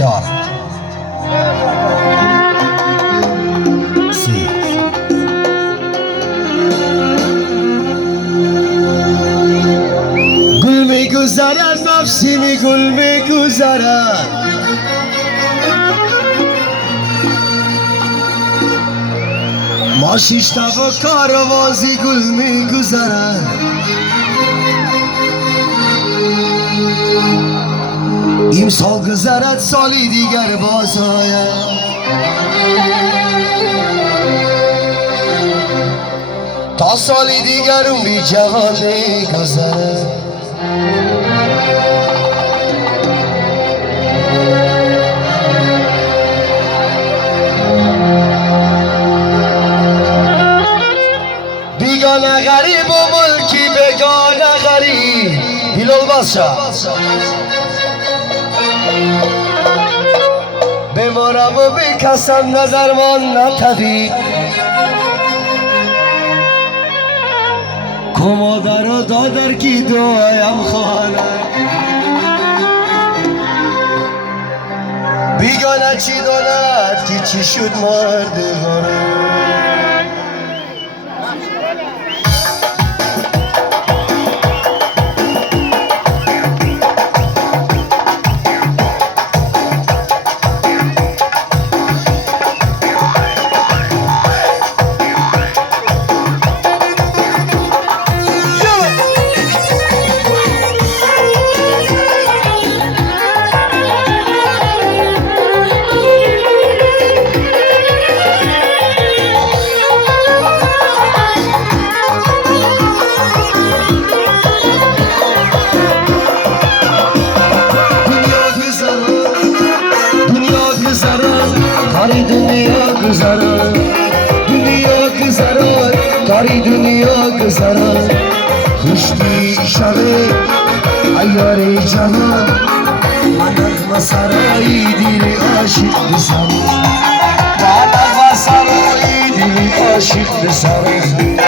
4 3 گل میگذرد نفسی گل میگذرد ما شش تا و کاروازی گل میگذرد امسال گذرد سالی دیگر باز آید تا سالی دیگر عمری جوان میگذرد بیگانه غریب و ملکی بگانه غریب بیلال باشا بمارم و بکسم نظر من نتبید کمادر و دادر کی دوایم خانه بیگانه چی داند که چی شد مردگانه کاری دنیا گذرد خوشتی شده ایاره جهان من نغمه سرایی دل عاشق بسرد من نغمه سرایی دل عاشق بسرد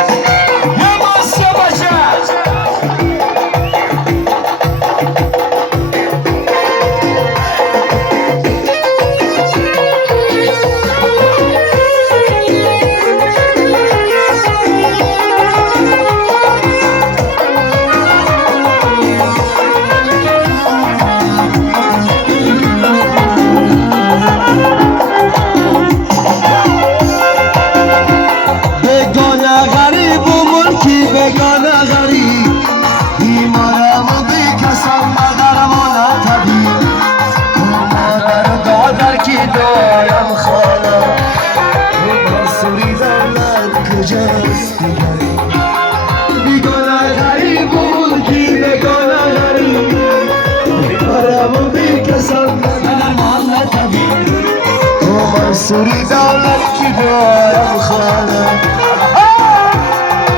سوری دولت کی دارم خانه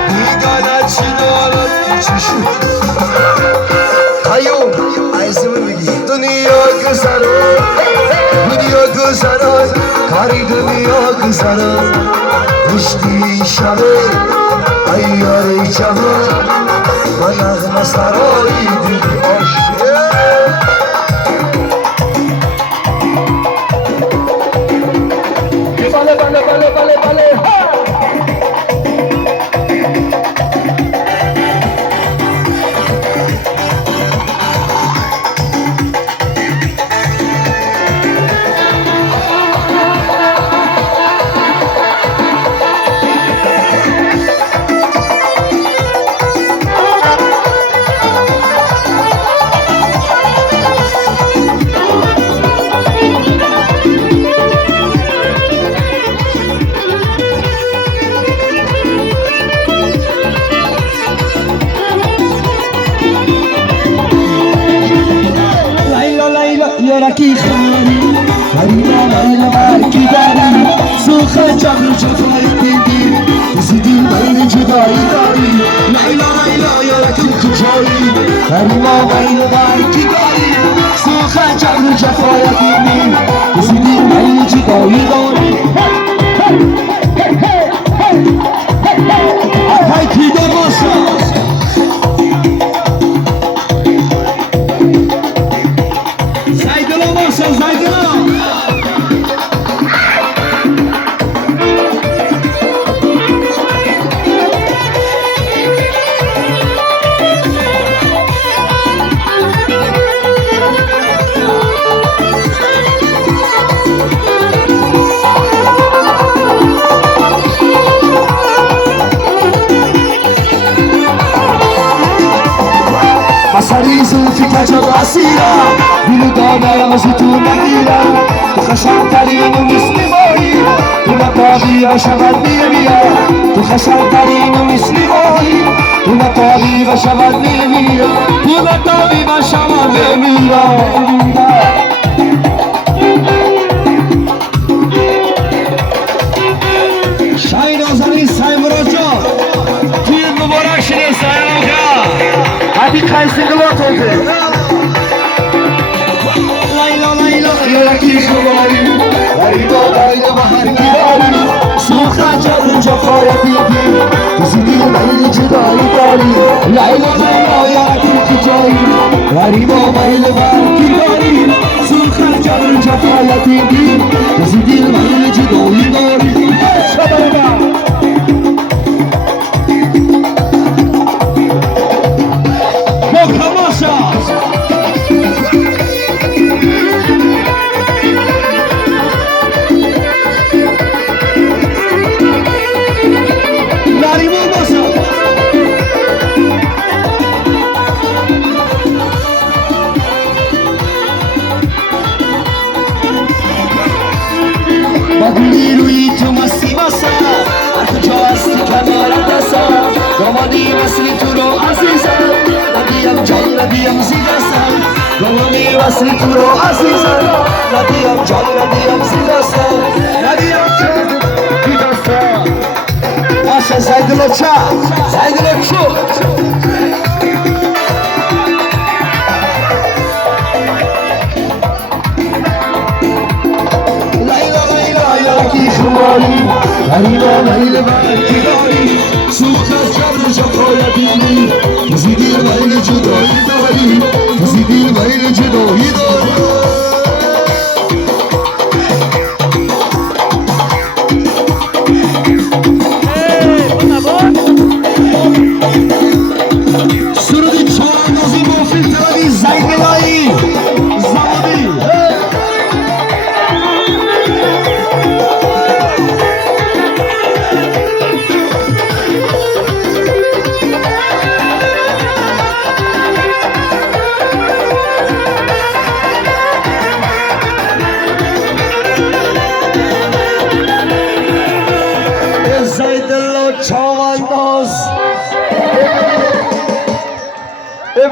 بیگانه چی دارد چی شد قیوم عیزمه بگی دنیا گذرد دنیا گذرد کاری دنیا گذرد رشتی شبه ایاره جهان و نغمه سرایی دل عاشق یارکی خانی هرینا لیلا برکی داری سوخ جبر جفای دیدی زیدی بین جدایی داری لیلا لیلا یارکی کجایی هرینا لیلا برکی داری سوخ جبر جفای دیدی زیدی بین جدایی داری های پیده باشا Zaydına. سری زلفی کجا اسیرا دلو دادم از تو نگیرم تو خشم‌ترین و مثل مایی تو نتابی و شود میریا تو خشم‌ترین و مثل مایی تو نتابی و شود میریا تو نتابی و شود میریا شاید آزمی سایمرا جان توی مبارک شده سایمرا هپی کایسینگلات oldu Layla layla yaki şuvari Layla layla bahar gidari Suha canınca faya bildi Kızı değil layla cidari dari Layla layla yaki cidari Gariba layla bahar gidari Suha canınca faya bildi Kızı değil layla cidari dari Şabarga Bokamasa بدونی روی تو مستی بسا هر کجا هستی کنارت دستا دامادی وصلی تو رو عزیزم ندیم جان ندیم زیدستم دامادی وصلی تو رو عزیزم ندیم جان ندیم زیدستم ندیم جان زیدستم آشا زیدلو چا زیدلو چو شماری غریبا میل برکی داری سوخت از جبر جفای دیدی کسی دیر میل جدایی داری کسی دیر میل جدایی داری سرودی چهارندازی موفیل تلوی زیدلایی زمانی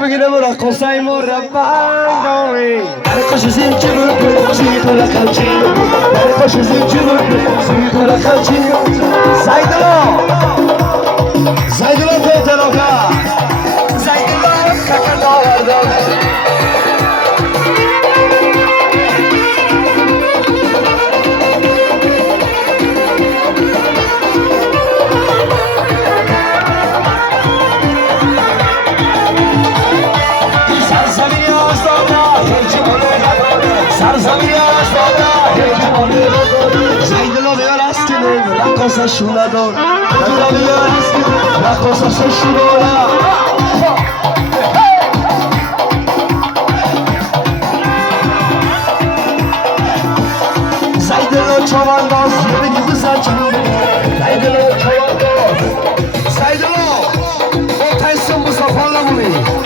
بگیرم رقصای مربعی نرقص زنجی بود زیت رقصی نرقص زنجی بود زیت رقصی زیدلو تهتراکا زیدلو ککر آوردم cosa sciuladora la mia la cosa se scivola sai dello chavandos beni güzel çabuk sai dello chavandos sai dello o taysın bu safarla bunu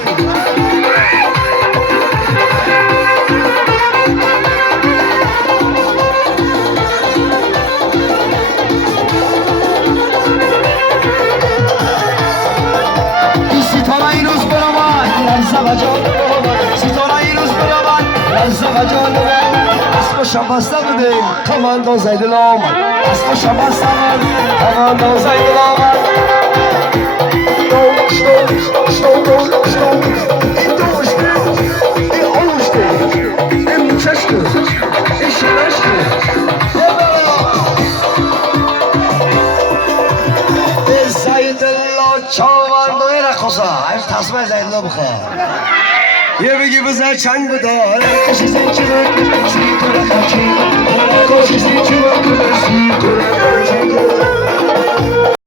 Şabasta mı değil? Komando Zeydel olmak. Asma şabasta var. Komando Zeydel olmak. تصمیم زیدل بخواه یه بگی بزر چنگ بدار کشی زنچی بود